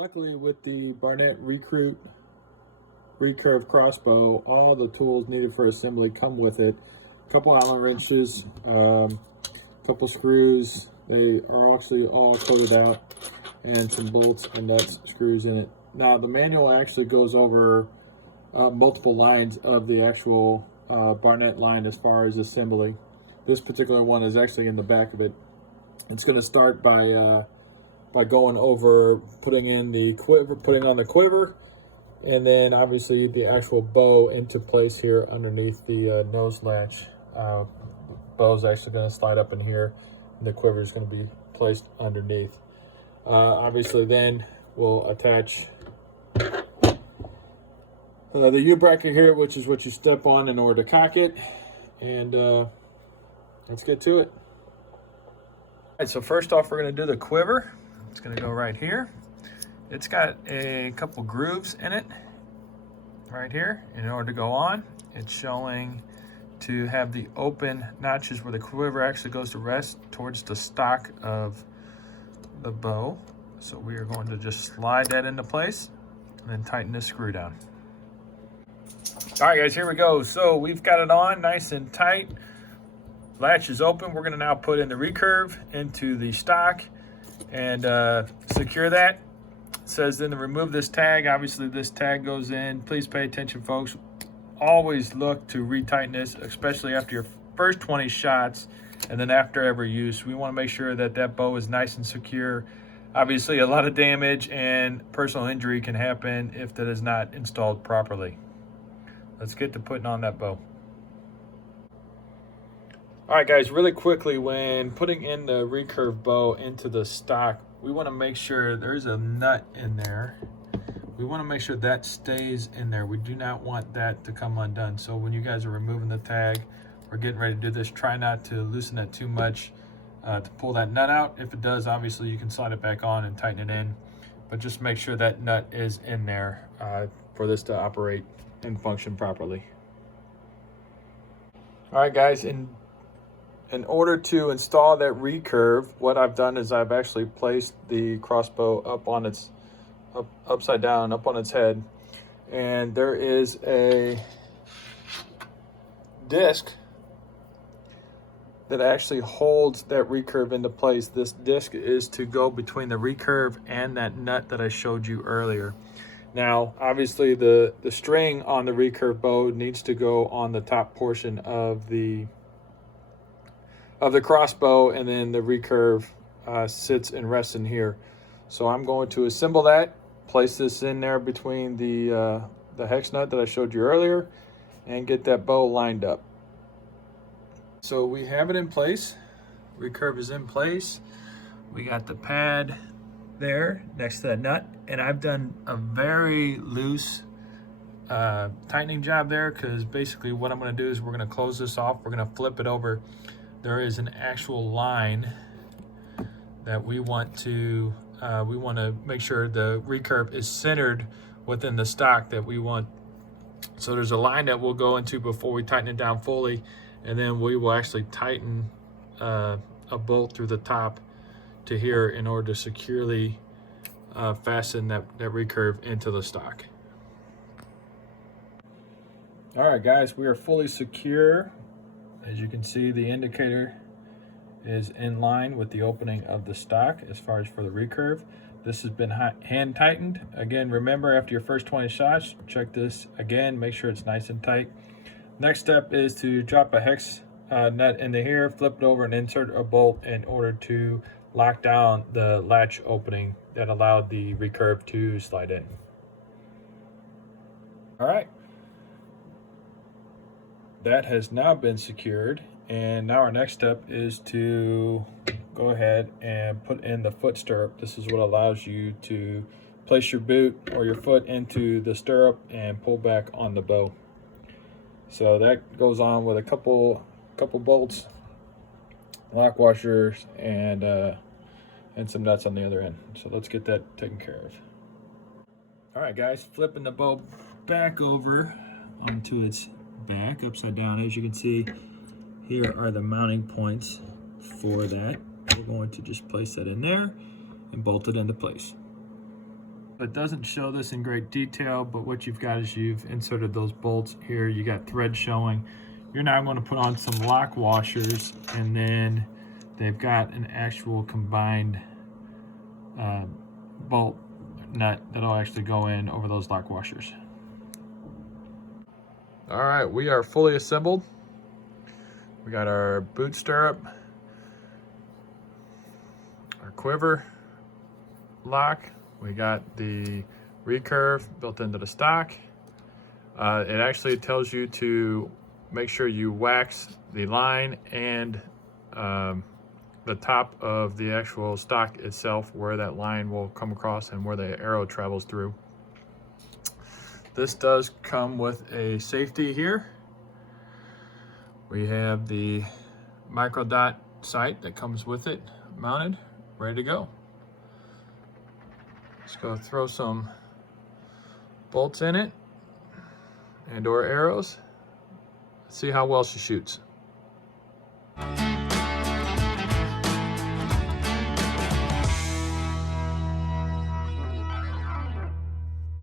luckily with the Barnett Recurve crossbow, all the tools needed for assembly come with it. A couple Allen wrenches, couple screws. They are actually all coated out, and some bolts and nuts, screws in it. Now the manual actually goes over multiple lines of the actual Barnett line as far as assembly. This particular one is actually in the back of it. It's going to start by going over putting in the quiver, putting on the quiver, and then obviously the actual bow into place here underneath the nose latch. Bow's actually going to slide up in here, and the quiver is going to be placed underneath. Obviously then we'll attach the U-bracket here, which is what you step on in order to cock it, and let's get to it. All right, so first off, we're going to do the quiver. It's going to go right here. It's got a couple grooves in it right here. In order to go on, it's showing to have the open notches where the quiver actually goes to rest towards the stock of the bow. So we are going to just slide that into place and then tighten this screw down. All right, guys, here we go. So we've got it on nice and tight. Latch is open. We're going to now put in the recurve into the stock and secure that. It says then to remove this tag. Obviously this tag goes in. Please pay attention, folks. Always look to retighten this, especially after your first 20 shots and then after every use. We want to make sure that that bow is nice and secure. Obviously a lot of damage and personal injury can happen if that is not installed properly. Let's get to putting on that bow. All right, guys, really quickly, when putting in the recurve bow into the stock, we want to make sure there's a nut in there. We want to make sure that stays in there. We do not want that to come undone. So when you guys are removing the tag or getting ready to do this, try not to loosen it too much to pull that nut out. If it does, obviously you can slide it back on and tighten it in, but just make sure that nut is in there for this to operate and function properly. All right, guys, in order to install that recurve, what I've done is I've actually placed the crossbow up on its upside down, up on its head, and there is a disc that actually holds that recurve into place. This disc is to go between the recurve and that nut that I showed you earlier. Now, obviously the string on the recurve bow needs to go on the top portion of the crossbow, and then the recurve sits and rests in here. So I'm going to assemble that, place this in there between the hex nut that I showed you earlier, and get that bow lined up. So we have it in place. Recurve is in place. We got the pad there next to that nut, and I've done a very loose tightening job there, because basically what I'm going to do is we're going to close this off. We're going to flip it over. There is an actual line that we want to make sure the recurve is centered within the stock that we want. So there's a line that we'll go into before we tighten it down fully, and then we will actually tighten a bolt through the top to here in order to securely fasten that recurve into the stock. All right, guys, we are fully secure. As you can see, the indicator is in line with the opening of the stock as far as for the recurve. This has been hand tightened. Again, remember, after your first 20 shots, check this again, make sure it's nice and tight. Next step is to drop a hex nut into here, flip it over, and insert a bolt in order to lock down the latch opening that allowed the recurve to slide in. All right. That has now been secured, and now our next step is to go ahead and put in the foot stirrup. This is what allows you to place your boot or your foot into the stirrup and pull back on the bow. So that goes on with a couple bolts, lock washers, and some nuts on the other end. So let's get that taken care of. All right, guys, flipping the bow back over onto its back upside down. As you can see, here are the mounting points for that. We're going to just place that in there and bolt it into place. It doesn't show this in great detail, but what you've got is you've inserted those bolts here. You got thread showing. You're now going to put on some lock washers, and then they've got an actual combined bolt nut that'll actually go in over those lock washers. All right, we are fully assembled. We got our boot stirrup, our quiver lock. We got the recurve built into the stock. It actually tells you to make sure you wax the line and the top of the actual stock itself, where that line will come across and where the arrow travels through. This does come with a safety here. We have the micro dot sight that comes with it mounted, ready to go. Let's go throw some bolts in it and or arrows. Let's see how well she shoots.